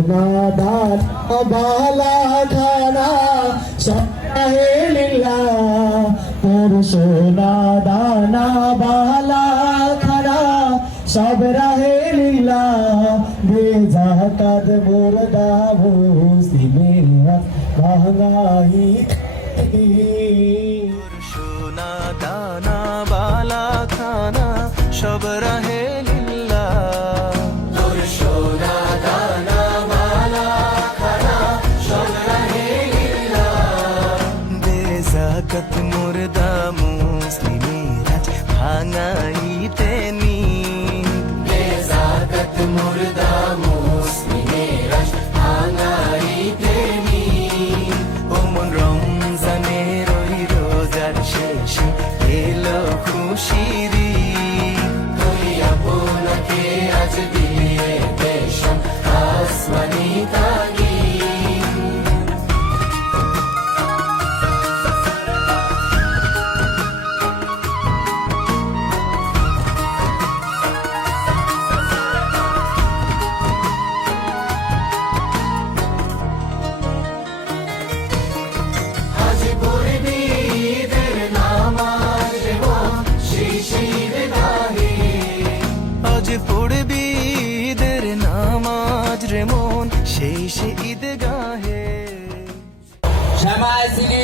সোনা দান বালা খানা সব রাহে লীলা তোর সোনা দানা বালা খানা সব রাহে লীলা বেজাকাত মুর্দা মুসলিমের ভাঙাই সোনা দানা বালা খানা সব রাহে লিল্লা তোর সোনা দানা বালা খানা সব রাহে লিল্লা বেজাকাত মুর্দা মুসলিমের ভাঙাইতে নি বেজাকাত মুর্দা মুসলিমের ভাঙাইতে নি ওমন রমজানের ওই রোজার শেষে এলো খুশিরি তুই আপনাকে আজ দিয়ে পেশন আসমানি তাগি আজ পড়বি ঈদের নামাজ রে মন সেই ঈদগাহে আজ পড়বি ঈদের নামাজ রে মন সেই ঈদগাহে শ্যামায় সিনে